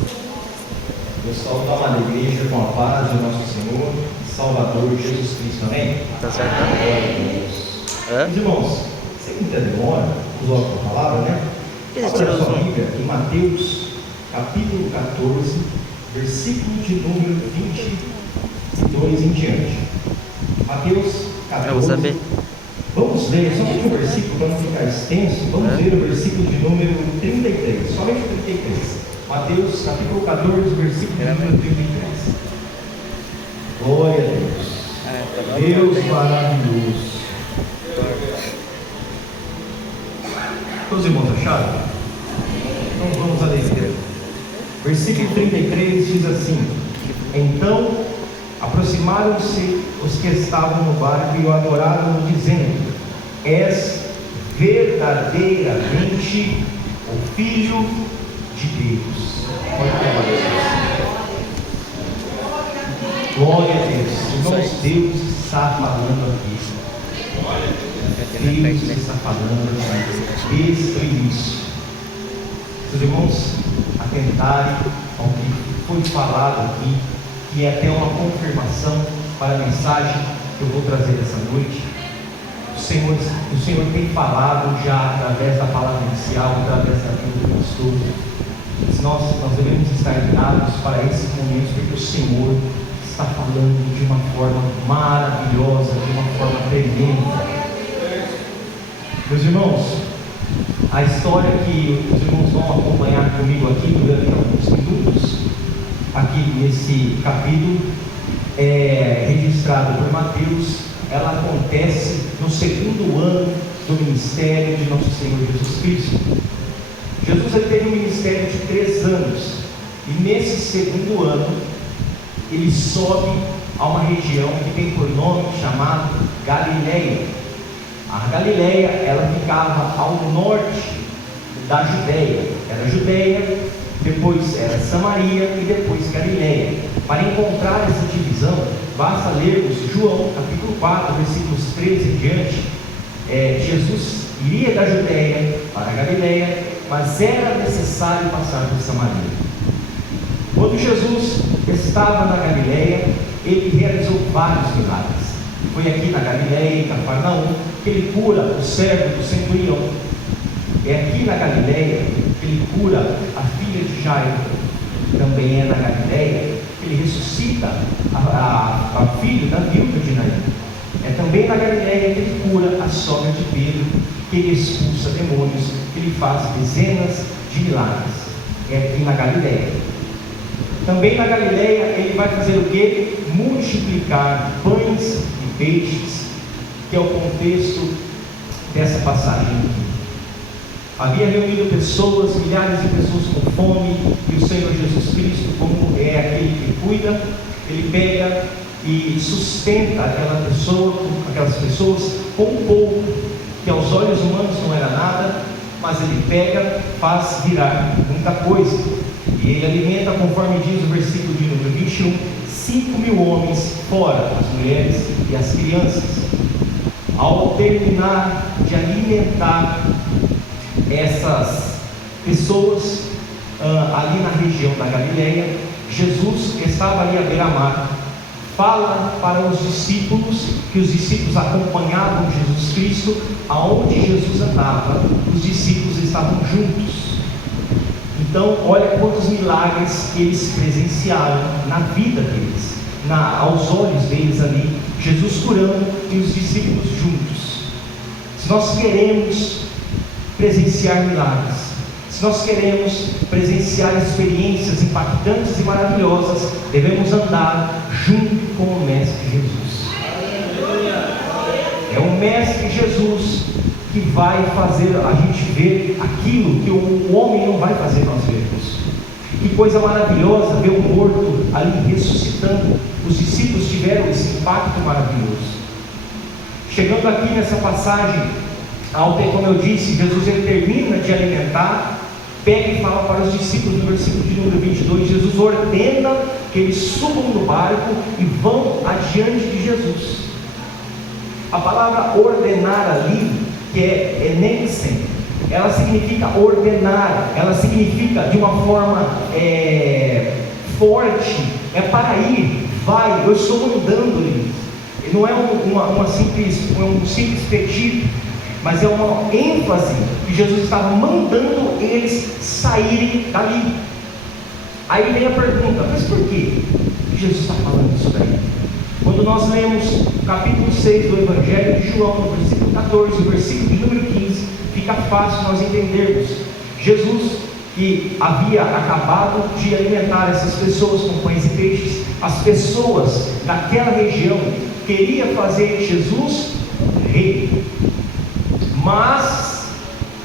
Eu saúdo a amada igreja com a paz do nosso Senhor e Salvador Jesus Cristo, amém? Tá certo? Glória a Deus. Meus irmãos, você que muita demora, usou a palavra, né? Abra a sua Bíblia em Mateus, capítulo 14, versículo de número 22 em diante. Mateus 14. Vamos ler somente um versículo para não ficar extenso. Vamos ler o versículo de número 33, somente 33. Mateus capítulo 14, versículo de número 33. Glória a Deus. Deus maravilhoso. Todos os irmãos acharam? Então vamos à leitura. Versículo 33 diz assim: Então aproximaram-se os que estavam no barco e o adoraram, dizendo: És verdadeiramente o Filho de Deus. Glória a Deus. Irmãos, Deus está falando aqui. Deus está falando aqui desde o início. Os irmãos atentarem ao que foi falado aqui, que é até uma confirmação para a mensagem que eu vou trazer essa noite. O Senhor tem falado já através da palavra inicial, através da vida do pastor. Nós devemos estar ligados para esse momento, porque o Senhor está falando de uma forma maravilhosa, de uma forma tremenda. Meus irmãos, a história que os irmãos vão acompanhar comigo aqui durante alguns minutos, aqui nesse capítulo, registrado por Mateus, ela acontece no segundo ano do ministério de nosso Senhor Jesus Cristo. Jesus teve um ministério de 3 anos, e nesse segundo ano ele sobe a uma região que tem por nome chamado Galileia. A Galileia, ela ficava ao norte da Judéia. Era Judéia, depois era Samaria e depois Galileia. Para encontrar essa divisão, basta lermos João capítulo 4, versículos 13 em diante. Jesus iria da Judéia para a Galileia, mas era necessário passar por Samaria. Quando Jesus estava na Galileia, ele realizou vários milagres. Foi aqui na Galileia, em Cafarnaum, que ele cura o servo do centurião. É aqui na Galileia que ele cura a filha de Jairo. Também é na Galileia que ele ressuscita a filha da viúva de Naim. É também na Galileia que ele cura a sogra de Pedro, que ele expulsa demônios, que ele faz dezenas de milagres. É aqui na Galileia. Também na Galileia ele vai fazer o quê? Multiplicar pães e peixes, que é o contexto dessa passagem aqui. Havia reunido pessoas, milhares de pessoas com fome, e o Senhor Jesus Cristo, como é aquele que cuida, ele pega e sustenta aquelas pessoas com pouco, que aos olhos humanos não era nada, mas ele pega, faz virar muita coisa, e ele alimenta, conforme diz o versículo de número 21, 5.000 homens, fora as mulheres e as crianças. Ao terminar de alimentar essas pessoas ali na região da Galileia, Jesus estava ali à beira-mar, fala para os discípulos, que os discípulos acompanhavam Jesus Cristo, aonde Jesus andava, os discípulos estavam juntos. Então, olha quantos milagres eles presenciaram na vida deles, aos olhos deles ali, Jesus curando e os discípulos juntos. Se nós queremos presenciar milagres, se nós queremos presenciar experiências impactantes e maravilhosas, devemos andar junto com o Mestre Jesus. É o Mestre Jesus que vai fazer a gente ver aquilo que o homem não vai fazer nós vermos. Que coisa maravilhosa ver um morto ali ressuscitando. Os discípulos tiveram esse impacto maravilhoso. Chegando aqui nessa passagem, como eu disse, Jesus ele termina de alimentar, pega e fala para os discípulos no versículo de número 22, Jesus ordena que eles subam no barco e vão adiante de Jesus. A palavra ordenar ali, que é enexen, ela significa ordenar, ela significa de uma forma forte, é para ir, vai, eu estou mandando eles. Não é um simples pedido, mas é uma ênfase que Jesus estava mandando eles saírem dali. Aí vem a pergunta, mas por que Jesus está falando isso daí? Quando nós lemos o capítulo 6 do Evangelho de João, no versículo 14, o versículo de número 15, fica fácil nós entendermos. Jesus, que havia acabado de alimentar essas pessoas com pães e peixes, as pessoas daquela região queriam fazer Jesus rei, mas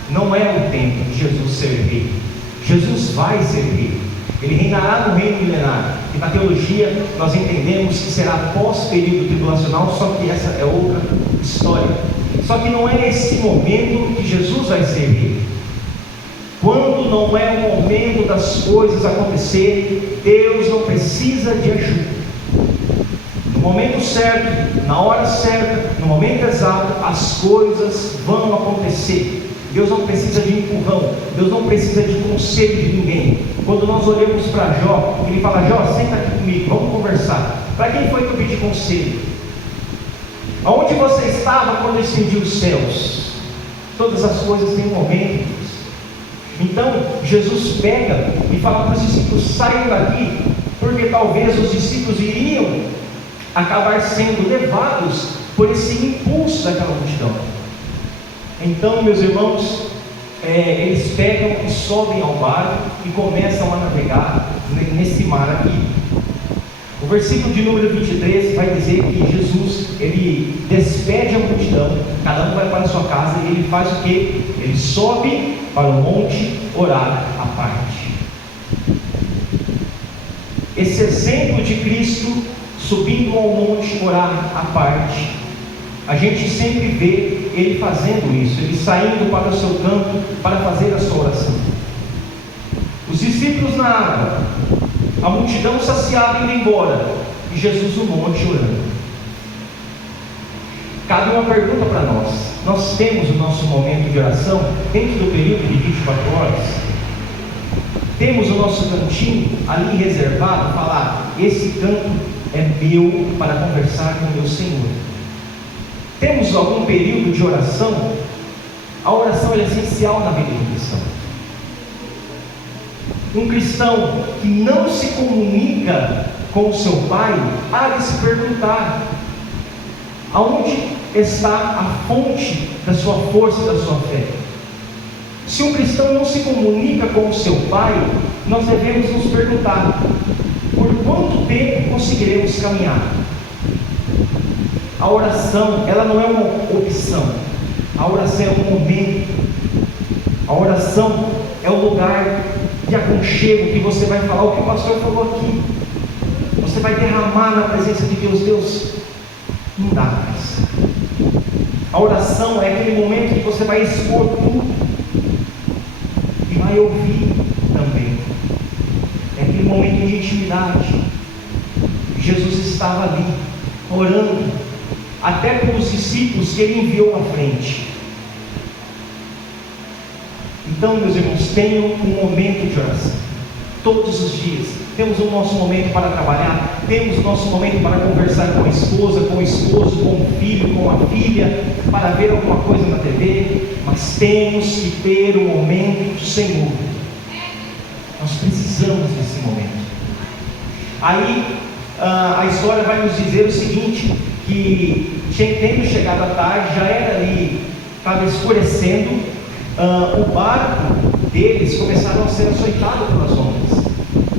não é o tempo de Jesus ser rei. Jesus vai ser rei, ele reinará no reino milenar, e na teologia nós entendemos que será pós-período tribulacional, só que essa é outra história. Só que não é nesse momento que Jesus vai ser rei. Quando não é o momento das coisas acontecer, Deus não precisa de ajuda. No momento certo, na hora certa, no momento exato, as coisas vão acontecer. Deus não precisa de empurrão, Deus não precisa de conselho de ninguém. Quando nós olhamos para Jó, ele fala: Jó, senta aqui comigo, vamos conversar. Para quem foi que eu pedi conselho? Aonde você estava quando eu estendi os céus? Todas as coisas têm um momento. Então Jesus pega e fala para os discípulos: saiam daqui, porque talvez os discípulos iriam acabar sendo levados por esse impulso daquela multidão. Então, meus irmãos, eles pegam e sobem ao barco e começam a navegar nesse mar aqui. O versículo de número 23 vai dizer que Jesus, ele despede a multidão, cada um vai para a sua casa, e ele faz o quê? Ele sobe para o monte orar à parte. Esse exemplo de Cristo subindo ao monte orar à parte, a gente sempre vê ele fazendo isso, ele saindo para o seu canto para fazer a sua oração. Os discípulos na água, a multidão saciada indo embora, e Jesus no monte orando. Cabe uma pergunta para nós: nós temos o nosso momento de oração dentro do período de 24 horas? Temos o nosso cantinho ali reservado, falar: esse canto é meu para conversar com o meu Senhor? Temos algum período de oração? A oração é essencial na vida do cristão. Um cristão que não se comunica com o seu Pai, há de se perguntar: aonde está a fonte da sua força e da sua fé? Se um cristão não se comunica com o seu Pai, nós devemos nos perguntar: por quanto tempo conseguiremos caminhar? A oração, ela não é uma opção, a oração é um momento, a oração é o lugar de aconchego que você vai falar o que o pastor falou aqui, você vai derramar na presença de Deus. Deus, não dá mais. A oração é aquele momento que você vai expor tudo e vai ouvir também, é aquele momento de intimidade. Jesus estava ali orando até pelos discípulos que ele enviou à frente. Então, meus irmãos, tenham um momento de oração todos os dias. Temos o nosso momento para trabalhar, temos o nosso momento para conversar com a esposa, com o esposo, com o filho, com a filha, para ver alguma coisa na TV, mas temos que ter um momento do Senhor. Nós precisamos desse momento. Aí a história vai nos dizer o seguinte: que tendo chegado à tarde, já era ali, estava escurecendo, o barco deles começaram a ser açoitado pelas ondas,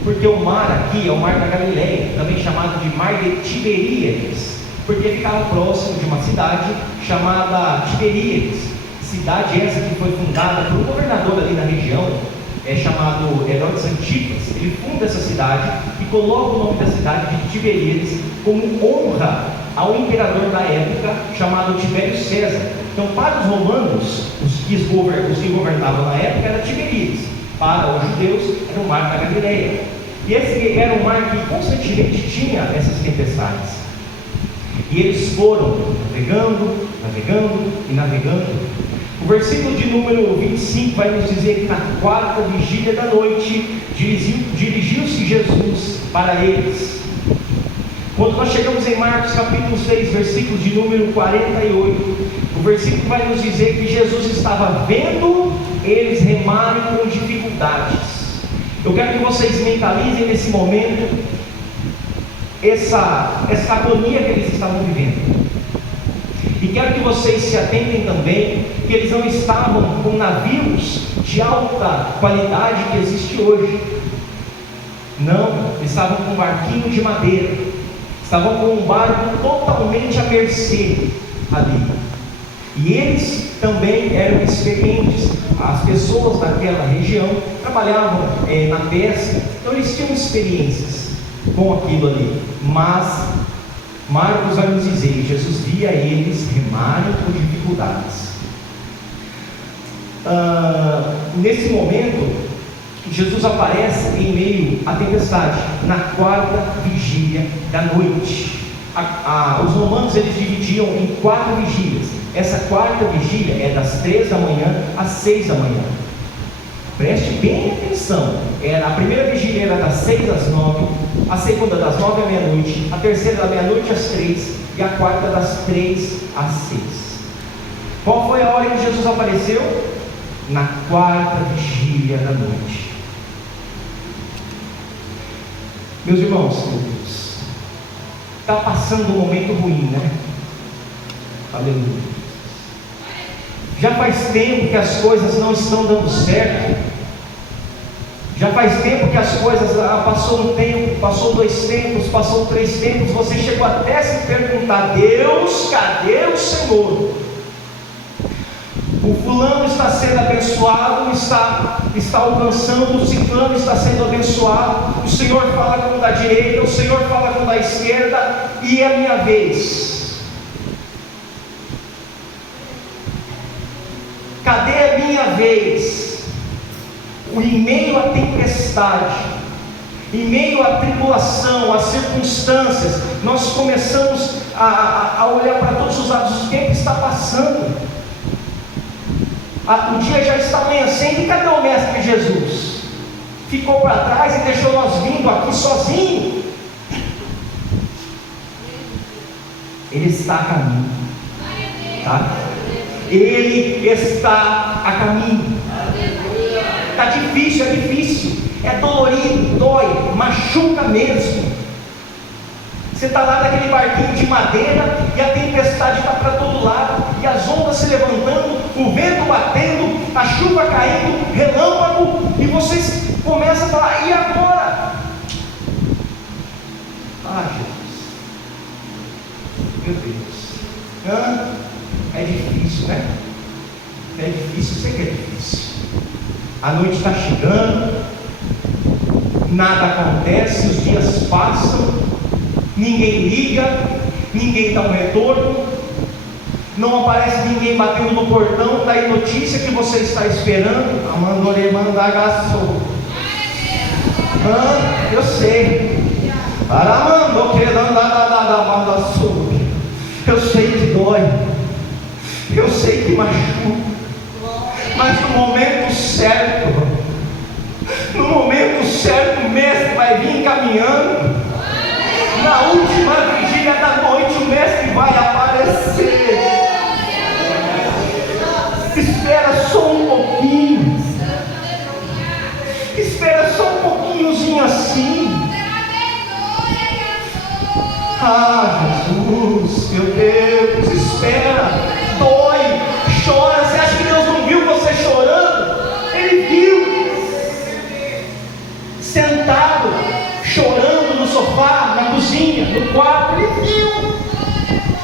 porque o mar aqui é o mar da Galileia, também chamado de mar de Tiberíades, porque ficava próximo de uma cidade chamada Tiberíades, cidade essa que foi fundada por um governador ali na região, chamado Herodes Antipas. Ele funda essa cidade e coloca o nome da cidade de Tiberíades como honra ao imperador da época, chamado Tibério César. Então, para os romanos, os que governavam na época, era Tiberíades. Para os judeus, era o mar da Galileia. E esse era um mar que constantemente tinha essas tempestades. E eles foram navegando, navegando e navegando. O versículo de número 25 vai nos dizer que na quarta vigília da noite, dirigiu-se Jesus para eles. Quando nós chegamos em Marcos capítulo 6, versículo de número 48, o versículo vai nos dizer que Jesus estava vendo eles remarem com dificuldades. Eu quero que vocês mentalizem nesse momento essa agonia que eles estavam vivendo. E quero que vocês se atentem também que eles não estavam com navios de alta qualidade que existe hoje. Não, eles estavam com um barquinho de madeira. Estavam com um barco totalmente à mercê ali. E eles também eram experientes. As pessoas daquela região trabalhavam na pesca, então eles tinham experiências com aquilo ali. Mas Marcos vai nos dizer que Jesus via eles remarem com dificuldades. Nesse momento, Jesus aparece em meio à tempestade, na quarta vigília da noite. Os romanos eles dividiam em 4 vigílias. Essa quarta vigília é das 3 da manhã às 6 da manhã. Preste bem atenção. A primeira vigília era das 6 às 9, a segunda das 9 à meia-noite, a terceira da meia-noite às 3 e a quarta das 3 às 6. Qual foi a hora que Jesus apareceu? Na quarta vigília da noite. Meus irmãos, está passando um momento ruim, né? Aleluia. Já faz tempo que as coisas não estão dando certo. Já faz tempo que as coisas, passou um tempo, passou 2 tempos, passou 3 tempos, você chegou até a se perguntar: Deus, cadê o Senhor? O fulano está sendo abençoado, está alcançando, o ciclano está sendo abençoado, o Senhor fala com o da direita, o Senhor fala com o da esquerda, e é a minha vez. Cadê a minha vez? Em meio à tempestade, em meio à tribulação, às circunstâncias, nós começamos a olhar para todos os lados. O tempo está passando, o dia já está amanhecendo, e cadê o Mestre Jesus? Ficou para trás e deixou nós vindo aqui sozinho. Ele está a caminho, tá? Ele está a caminho. Está difícil, é difícil, é dolorido, dói, machuca mesmo. Você está lá naquele barquinho de madeira e a tempestade está para todo lado, e as ondas se levantando, o vento batendo, a chuva caindo, relâmpago, e vocês começam a falar: e agora? Jesus, meu Deus, é difícil, né? É difícil, sei que é difícil. A noite está chegando, nada acontece, os dias passam, ninguém liga, ninguém dá um retorno, não aparece ninguém batendo no portão, daí notícia que você está esperando. Eu sei. Eu sei que dói, eu sei que machuca, mas no momento certo, o Mestre vai vir caminhando. Na última vigília da noite, o Mestre vai aparecer. Espera só um pouquinho, espera só um pouquinhozinho assim. Jesus, meu Deus, espera, dói, chora. Você acha que Deus não viu você chorando? Ele viu, sentado, chorando no sofá, na cozinha, no quarto, Ele viu.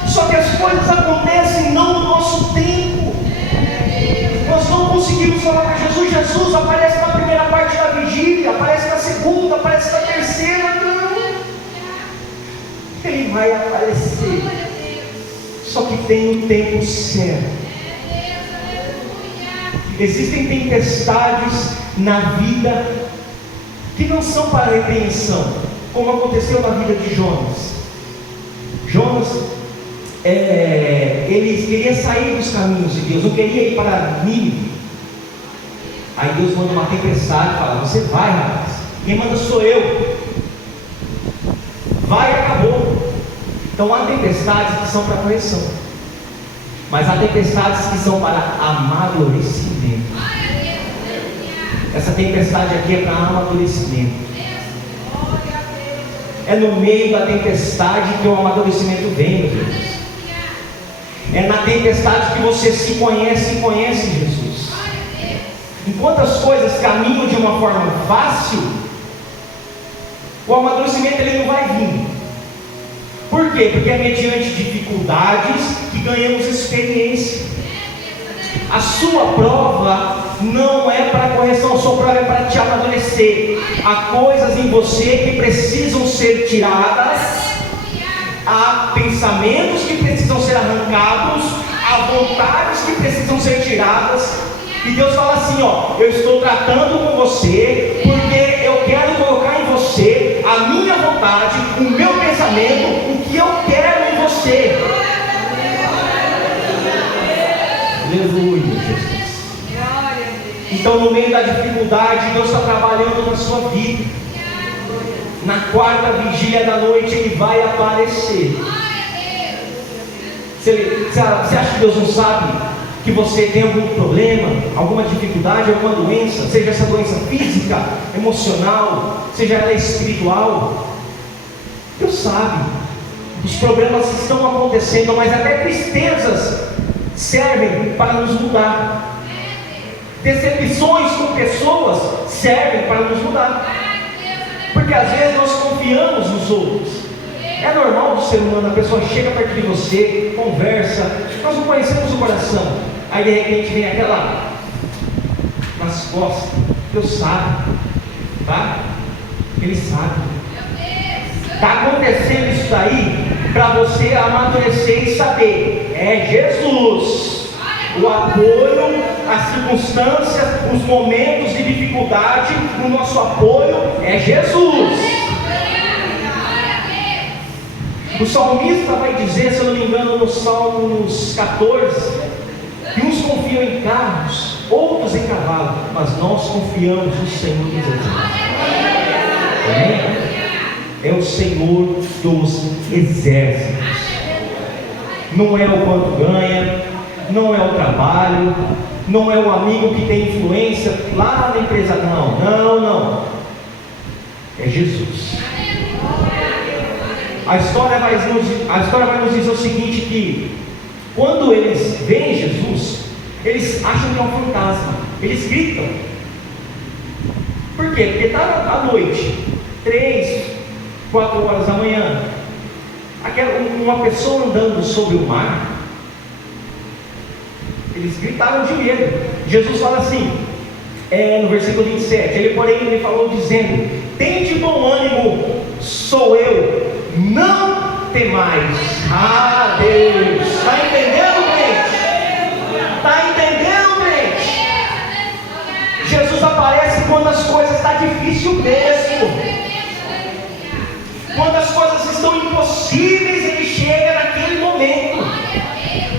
Só que as coisas acontecem não no nosso tempo. Nós não conseguimos falar para Jesus: Jesus, aparece na primeira parte da vigília, aparece na segunda, aparece na terceira. Não, Ele vai aparecer, só que tem um tempo certo. Existem tempestades na vida que não são para repreensão, como aconteceu na vida de Jonas. Jonas ele queria sair dos caminhos de Deus, não queria ir para Nínive. Aí Deus manda uma tempestade e fala: você vai, rapaz, quem manda sou eu. Vai e acabou. Então há tempestades que são para correção, mas há tempestades que são para amadurecimento. Essa tempestade aqui é para amadurecimento. É no meio da tempestade que o amadurecimento vem, meu Deus. É na tempestade que você se conhece e conhece Jesus. Enquanto as coisas caminham de uma forma fácil, o amadurecimento ele não vai vir. Por quê? Porque é mediante dificuldades que ganhamos experiência. A sua prova não é para correção, a sua prova é para te amadurecer. Há coisas em você que precisam ser tiradas, há pensamentos que precisam ser arrancados, há vontades que precisam ser tiradas. E Deus fala assim: ó, eu estou tratando com você, porque eu quero colocar em você a minha vontade, o meu pensamento, o que eu quero em você. Aleluia, Jesus. Então, no meio da dificuldade, Deus está trabalhando na sua vida. Na quarta vigília da noite, Ele vai aparecer. Você acha que Deus não sabe que você tem algum problema, alguma dificuldade, alguma doença, seja essa doença física, emocional, seja ela espiritual? Deus sabe. Os problemas estão acontecendo, mas até tristezas servem para nos mudar. Decepções com pessoas servem para nos mudar. Porque às vezes nós confiamos nos outros. É normal do ser humano, a pessoa chega perto de você, conversa, nós não conhecemos o coração. Aí de repente vem aquela nas costas. Deus sabe, tá? Ele sabe. Está acontecendo isso daí para você amadurecer e saber: é Jesus. O apoio, as circunstâncias, os momentos de dificuldade, o nosso apoio é Jesus. O salmista vai dizer, se eu não me engano, no Salmos 14, que uns confiam em carros, outros em cavalos, mas nós confiamos no Senhor dos Exércitos. Amém? É o Senhor dos Exércitos. Não é o quanto ganha, não é o trabalho, não é o amigo que tem influência lá na empresa, não. É Jesus. A história vai nos dizer o seguinte: que quando eles veem Jesus, eles acham que é um fantasma, eles gritam. Por quê? Porque está à noite, 3, 4 horas da manhã, uma pessoa andando sobre o mar. Eles gritaram de medo. Jesus fala assim, no versículo 27, ele falou dizendo: tende bom ânimo, sou eu, não temais. Ah, Deus, está entendendo, crente? Está entendendo, crente? Jesus aparece quando as coisas estão difíceis mesmo, quando as coisas estão impossíveis. Ele chega naquele momento.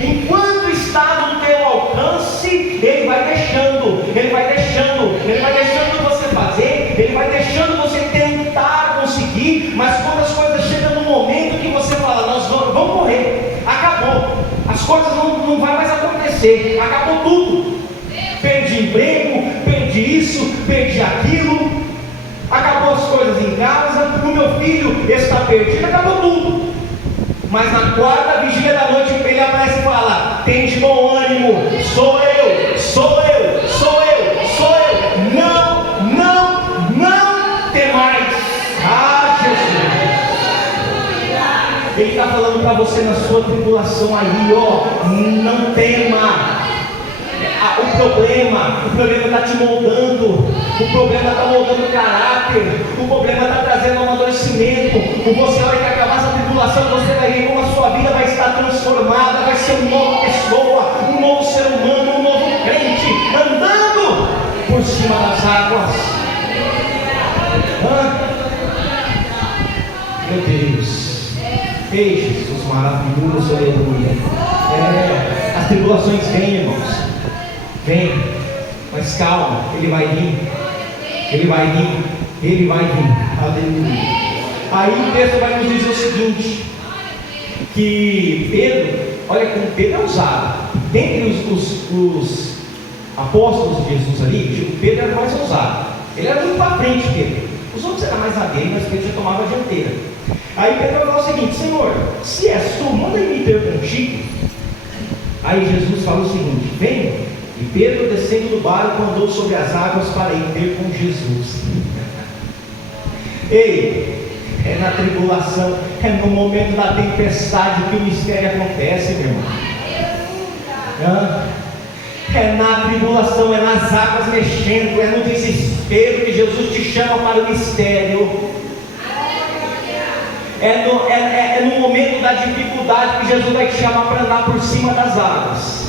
Enquanto está no teu alcance, Ele vai deixando você fazer, Ele vai deixando você tentar conseguir. Mas quando as coisas chegam no momento que você fala: nós vamos morrer, acabou, as coisas não vai mais acontecer, acabou tudo, perdi emprego, perdi isso, perdi aquilo, acabou as coisas em casa, o meu filho está perdido, acabou tudo. Mas na quarta vigília da noite Ele aparece e fala: tende bom ânimo, sou eu, não temais. Ah, Jesus. Ele está falando para você na sua tribulação aí, ó, não tema. O problema está te moldando, o problema está moldando o caráter, o problema está trazendo um amadurecimento. Você, a hora que acabar essa tribulação, você vai ver como a sua vida vai estar transformada, vai ser uma nova pessoa, um novo ser humano, um novo crente, andando por cima das águas. Meu Deus, ei Jesus, maravilhoso, aleluia. As tribulações vêm, irmãos. Vem, mas calma, ele vai vir. Ele vai vir. Ele vai vir. Aleluia. Aí o texto vai nos dizer o seguinte: que Pedro, olha como Pedro é usado. Dentre os apóstolos de Jesus ali, o Pedro era mais ousado. Ele era muito para frente, Pedro. Os outros eram mais adeiros, mas Pedro já tomava a dianteira. Aí Pedro vai falar o seguinte: Senhor, se és tu, manda me ter contigo. Aí Jesus fala o seguinte: venha. E Pedro, descendo do barco, andou sobre as águas para ir ter com Jesus. Ei, é na tribulação, é no momento da tempestade que o mistério acontece, meu irmão. É na tribulação, é nas águas mexendo, é no desespero que Jesus te chama para o mistério. É no momento da dificuldade que Jesus vai te chamar para andar por cima das águas.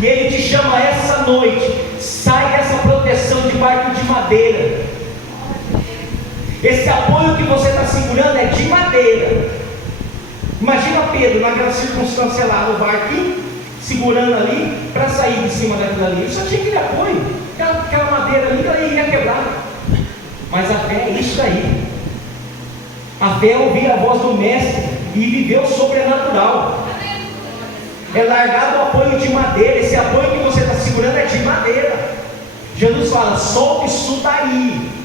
E Ele te chama essa noite: sai dessa proteção de barco de madeira. Esse apoio que você está segurando é de madeira. Imagina Pedro naquela circunstância lá no barquinho, segurando ali para sair de cima daquilo ali. Ele só tinha aquele apoio, aquela madeira ali, ela iria quebrar. Mas a fé é isso daí. A fé é ouvir a voz do Mestre e viver o sobrenatural. É largar do apoio de madeira. Esse apoio que você está segurando é de madeira. Jesus fala: solta isso daí.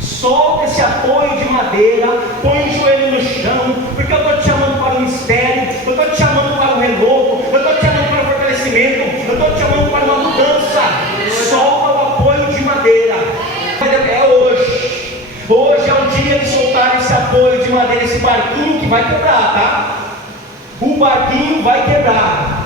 Solta esse apoio de madeira, põe o joelho no chão, porque eu estou te chamando para o mistério, eu estou te chamando para o renovo, eu estou te chamando para o fortalecimento, eu estou te chamando para uma mudança. Solta o apoio de madeira. É hoje. Hoje é o dia de soltar esse apoio de madeira, esse barquinho que vai quebrar, tá? O barquinho vai quebrar.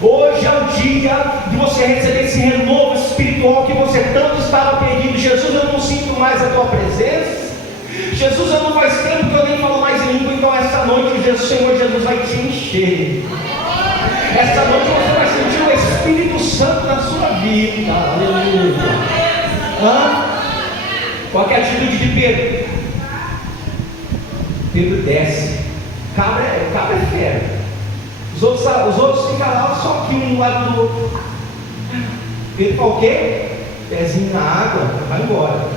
Hoje é o dia de você receber esse renovo espiritual que você tanto estava pedindo. Jesus, eu não sinto mais a tua presença. Jesus, eu não faz tempo que eu nem falo mais em língua. Então essa noite o Senhor Jesus vai te encher. Essa noite você vai sentir o Espírito Santo na sua vida. Aleluia. Qual que é a atitude de Pedro? Pedro desce. Cabra é fera. Os outros ficam lá só aqui um lado do outro. Pedro fala o quê? Pezinho na água, vai embora.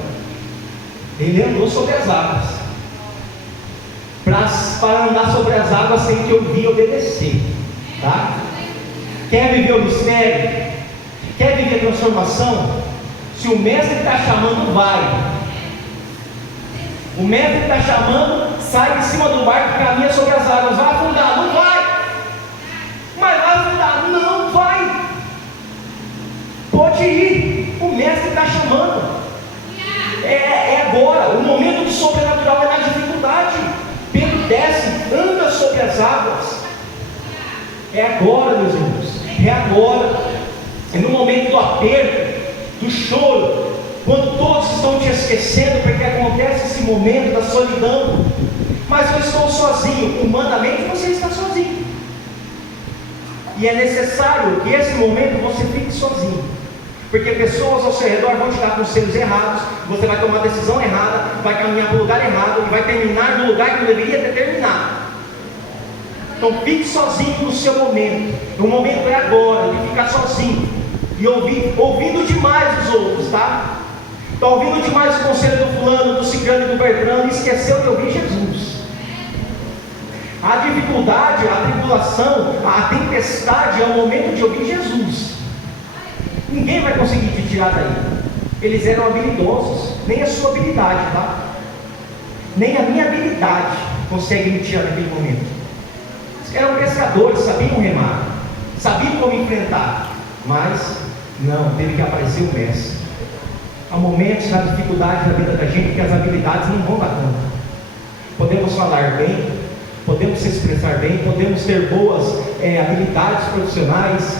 Ele andou sobre as águas. Para andar sobre as águas tem que ouvir e obedecer. Tá? Quer viver o mistério? Quer viver a transformação? Se o mestre está chamando, vai. O mestre está chamando, sai de cima do barco e caminha sobre as águas. Vai afundar, não vai. Mas vai afundar, não vai. Pode ir, o mestre está chamando. É agora, o momento do sobrenatural é na dificuldade. Pedro desce, anda sobre as águas. É agora, meus irmãos, é agora. É no momento do aperto, do choro, quando todos estão te esquecendo, porque acontece esse momento da solidão. Mas eu estou sozinho, humanamente você está sozinho. E é necessário que esse momento você fique sozinho, porque pessoas ao seu redor vão te dar conselhos errados, você vai tomar a decisão errada, vai caminhar para o lugar errado e vai terminar no lugar que não deveria ter terminado. Então fique sozinho no seu momento. O momento é agora de ficar sozinho e ouvindo demais os outros, tá? Está ouvindo demais o conselho do fulano, do ciclano e do Bertrano, e esqueceu de ouvir Jesus. A dificuldade, a tribulação, a tempestade é o momento de ouvir Jesus. Ninguém vai conseguir te tirar daí. Eles eram habilidosos, nem a sua habilidade, tá? Nem a minha habilidade consegue me tirar daquele momento. Eram pescadores, sabiam remar, sabiam como enfrentar, mas não, teve que aparecer o mestre. Há momentos na dificuldade da vida da gente que as habilidades não vão dar conta. Podemos falar bem, podemos se expressar bem, podemos ter boas habilidades profissionais,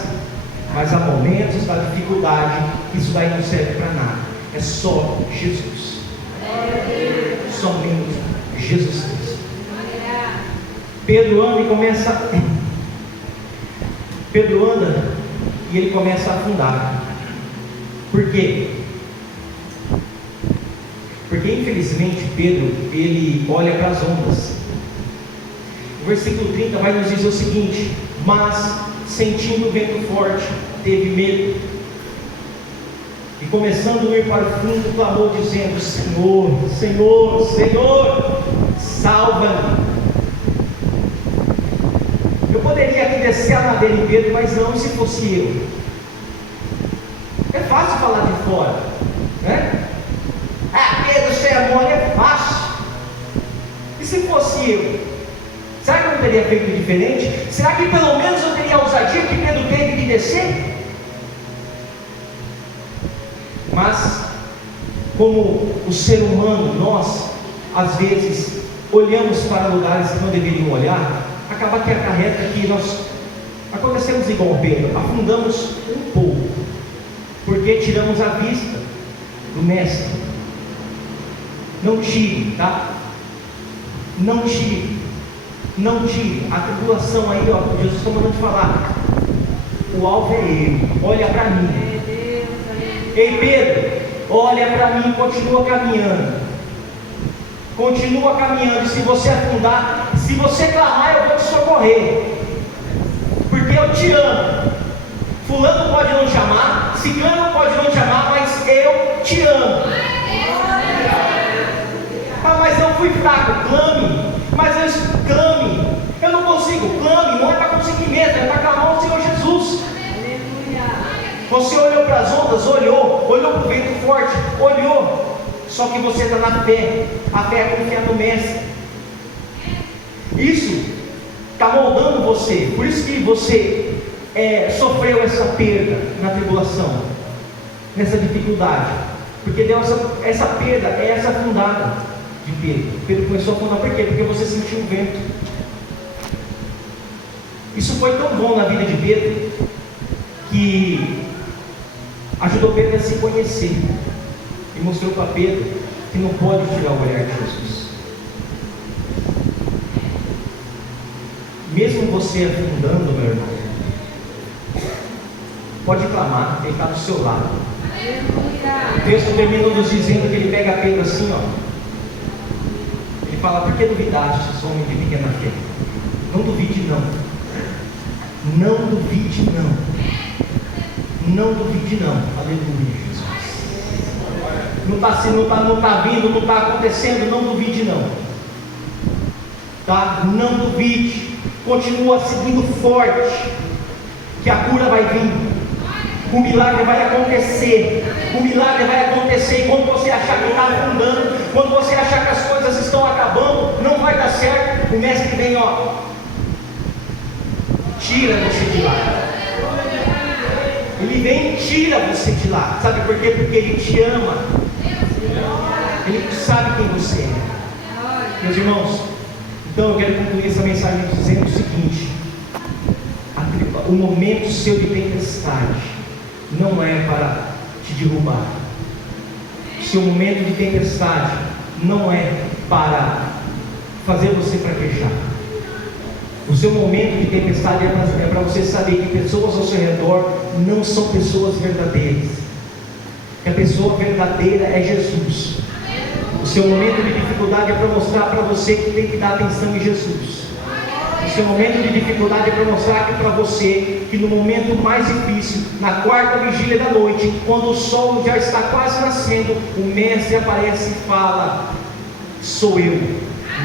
mas há momentos da dificuldade que isso daí não serve para nada. É só Jesus. Somente Jesus Cristo. Pedro anda e ele começa a afundar. Por quê? Porque infelizmente Pedro, ele olha para as ondas. O versículo 30 vai nos dizer o seguinte: mas, sentindo o vento forte, teve medo, e começando a ir para o fundo, clamou dizendo: Senhor, Senhor, Senhor, salva-me. Eu poderia aqui descer a ladeira em Pedro, mas não, se fosse eu. É fácil falar de fora, né? Ah, Pedro, sermão é fácil. E se fosse eu? Será que eu não teria feito diferente? Será que pelo menos eu teria a ousadia que Pedro teve de descer? Mas, como o ser humano, nós, às vezes, olhamos para lugares que não deveriam olhar, acaba que acarreta que nós acontecemos igual Pedro, afundamos um pouco, porque tiramos a vista do Mestre. Não tire, tá? Não tire. Não tire. A tribulação aí, ó, Jesus está mandando falar. O alvo é Ele. Olha para mim. Ei Pedro, olha para mim, continua caminhando. Continua caminhando. E se você afundar, se você clamar, eu vou te socorrer. Porque eu te amo. Fulano pode não te amar, cigano pode não te amar, mas eu te amo. Ah, mas eu fui fraco, clame. Mas eu clame. Eu não consigo, clame. Não é para conseguir mesmo, é para clamar o Senhor Jesus. Você olhou para as ondas, olhou para o vento forte, olhou. Só que você está na fé. A fé é confiar no Mestre. Isso está moldando você. Por isso que você sofreu essa perda na tribulação, nessa dificuldade. Porque deu essa perda, essa afundada de Pedro. Pedro começou a afundar. Por quê? Porque você sentiu o vento. Isso foi tão bom na vida de Pedro que ajudou Pedro a se conhecer e mostrou para Pedro que não pode tirar o olhar de Jesus. Mesmo você afundando, meu irmão, pode clamar, ele está do seu lado. O texto termina nos dizendo que ele pega Pedro assim, ó. Ele fala: por que duvidaste, homem de pequena fé? Não duvide não. Não duvide não. Não duvide não. Aleluia, Jesus. Não está vindo, não está acontecendo, não duvide não. Tá? Não duvide. Continua seguindo forte, que a cura vai vir. O milagre vai acontecer. O milagre vai acontecer. E quando você achar que está afundando, quando você achar que as coisas estão acabando, não vai dar certo, o Mestre vem, ó, tira você de lá. Ele vem e tira você de lá. Sabe por quê? Porque Ele te ama. Ele sabe quem você é. Meus irmãos, então eu quero concluir essa mensagem dizendo o seguinte: o momento seu de tempestade não é para te derrubar. O seu momento de tempestade não é para fazer você fraquejar. O seu momento de tempestade é para você saber que pessoas ao seu redor não são pessoas verdadeiras. Que a pessoa verdadeira é Jesus. O seu momento de dificuldade é para mostrar para você que tem que dar atenção em Jesus. O seu momento de dificuldade é para mostrar para você que no momento mais difícil, na quarta vigília da noite, quando o sol já está quase nascendo, o Mestre aparece e fala: sou eu,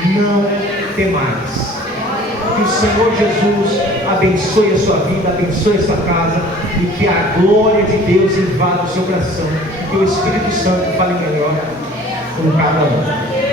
não temais. Que o Senhor Jesus abençoe a sua vida, abençoe a sua casa, e que a glória de Deus invada o seu coração, e que o Espírito Santo fale melhor com cada um.